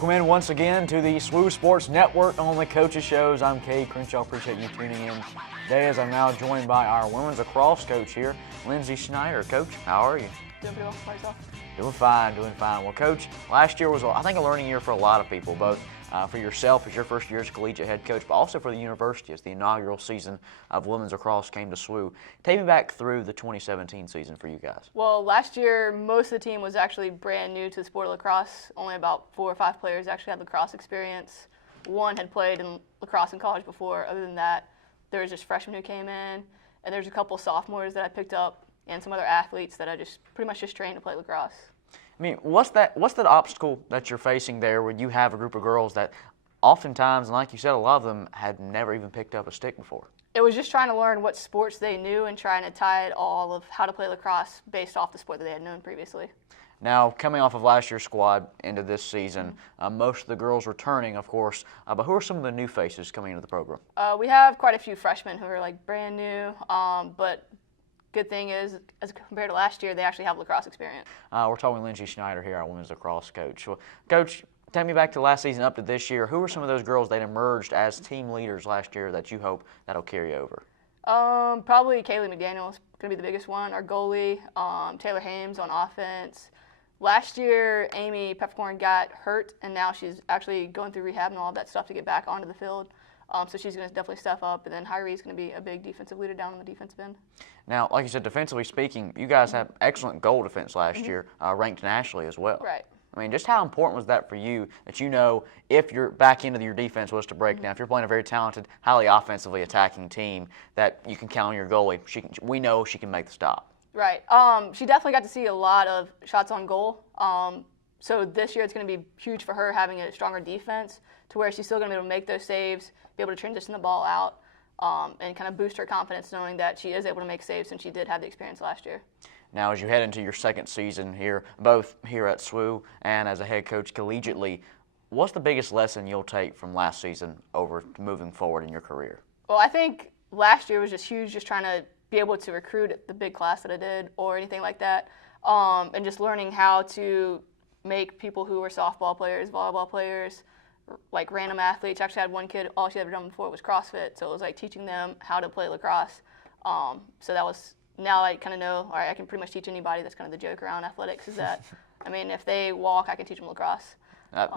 Welcome in once again to the SWU Sports Network on the Coaches Shows. I'm Cade Crenshaw. Appreciate you tuning in today as I'm now joined by our women's lacrosse coach here, Lindsay Schneider. Coach, how are you? Doing pretty well for myself. Doing fine, doing fine. Well, Coach, last year was, I think, a learning year for a lot of people, both for yourself as your first year as collegiate head coach, but also for the university as the inaugural season of women's lacrosse came to SWU. Take me back through the 2017 season for you guys. Well, last year, most of the team was actually brand new to the sport of lacrosse. Only about 4 or 5 players actually had lacrosse experience. One had played in lacrosse in college before. Other than that, there was just freshmen who came in, and there's a couple sophomores that I picked up and some other athletes that I just pretty much just trained to play lacrosse. I mean, what's that obstacle that you're facing there when you have a group of girls that oftentimes, and like you said, a lot of them had never even picked up a stick before? It was just trying to learn what sports they knew and trying to tie it all of how to play lacrosse based off the sport that they had known previously. Now, coming off of last year's squad into this season, most of the girls returning, of course, but who are some of the new faces coming into the program? We have quite a few freshmen who are like brand new, but good thing is, as compared to last year, they actually have lacrosse experience. We're talking Lindsay Schneider here, our women's lacrosse coach. Well, Coach, take me back to last season up to this year. Who are some of those girls that emerged as team leaders last year that you hope that'll carry over? Probably Kaylee McDaniel is going to be the biggest one. Our goalie, Taylor Hames on offense. Last year, Amy Peppercorn got hurt, and now she's actually going through rehab and all of that stuff to get back onto the field. So she's going to definitely step up, and then Hyrie is going to be a big defensive leader down on the defensive end. Now, like you said, defensively speaking, you guys had excellent goal defense last year, ranked nationally as well. Right. I mean, just how important was that for you that you know if your back end of your defense was to break down, if you're playing a very talented, highly offensively attacking team, that you can count on your goalie. We know she can make the stop. Right. She definitely got to see a lot of shots on goal. So this year it's going to be huge for her having a stronger defense to where she's still going to be able to make those saves, be able to transition the ball out, and kind of boost her confidence knowing that she is able to make saves since she did have the experience last year. Now, as you head into your second season here, both here at SWU and as a head coach collegiately, what's the biggest lesson you'll take from last season over moving forward in your career? Well, I think last year was just huge, just trying to be able to recruit the big class that I did or anything like that, and just learning how to make people who were softball players, volleyball players, like random athletes. Actually, I had one kid, all she had ever done before was CrossFit, so it was like teaching them how to play lacrosse. So that was, now I kind of know, all right, I can pretty much teach anybody. That's kind of the joke around athletics is that, I mean, if they walk, I can teach them lacrosse.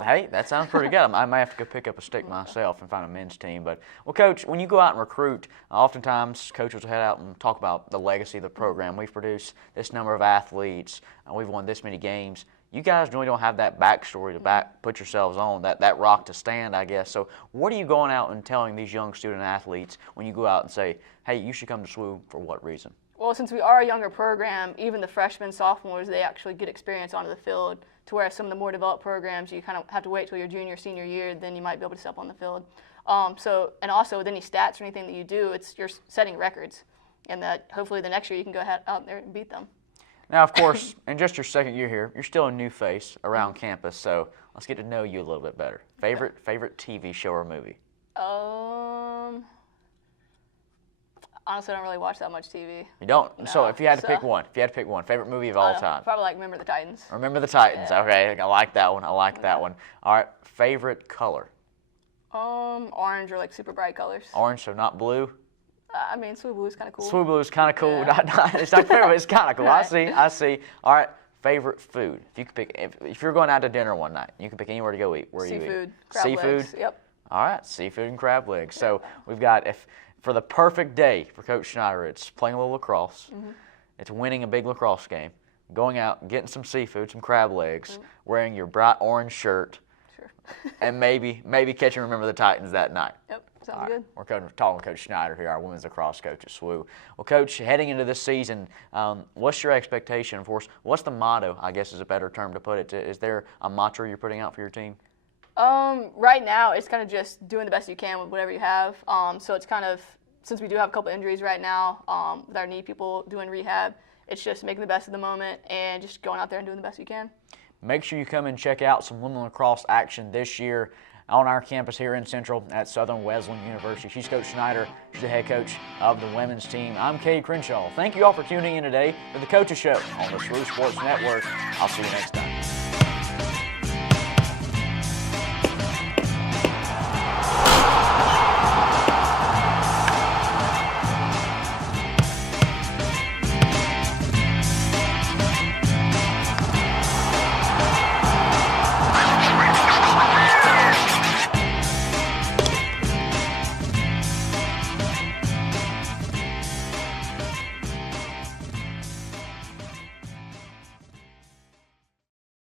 Hey, that sounds pretty good. I might have to go pick up a stick myself and find a men's team. But, well, Coach, when you go out and recruit, oftentimes coaches will head out and talk about the legacy of the program. We've produced this number of athletes. We've won this many games. You guys really don't have that backstory to put yourselves on, that rock to stand, I guess. So what are you going out and telling these young student athletes when you go out and say, hey, you should come to SWU for what reason? Well, since we are a younger program, even the freshmen, sophomores, they actually get experience onto the field, to where some of the more developed programs, you kind of have to wait till your junior, senior year, then you might be able to step on the field. And also with any stats or anything that you do, you're setting records, and that hopefully the next year you can go out there and beat them. Now, of course, in just your second year here, you're still a new face around campus, so let's get to know you a little bit better. Favorite TV show or movie? Honestly, I don't really watch that much TV. You don't? No. So if you had to pick one, favorite movie of all time? Probably like Remember the Titans. Remember the Titans. Yeah. Okay, I like that one. That one. All right, favorite color? Orange or like super bright colors. Orange, so not blue? I mean, SWU blue is kind of cool. SWU blue is kind of cool. Yeah. It's not fair, but it's kind of cool. Right. I see. All right, favorite food. If you could pick, if you're going out to dinner one night, you can pick anywhere to go eat. Where Seafood. you eat? Crab Seafood. legs. Yep. All right, seafood and crab legs. So we've got, for the perfect day for Coach Schneider, it's playing a little lacrosse. It's winning a big lacrosse game, going out, getting some seafood, some crab legs, wearing your bright orange shirt, and maybe catching Remember the Titans that night. Yep, sounds good. We're talking with Coach Schneider here, our women's lacrosse coach at SWU. Well, Coach, heading into this season, what's your expectation? Of course, what's the motto, I guess is a better term to put it. Is there a mantra you're putting out for your team? Right now, it's kind of just doing the best you can with whatever you have. So it's kind of, since we do have a couple injuries right now, with our knee people doing rehab, it's just making the best of the moment and just going out there and doing the best you can. Make sure you come and check out some women's lacrosse action this year on our campus here in Central at Southern Wesleyan University. She's Coach Schneider. She's the head coach of the women's team. I'm Cade Crenshaw. Thank you all for tuning in today to the Coaches Show on the SWU Sports Network. I'll see you next time.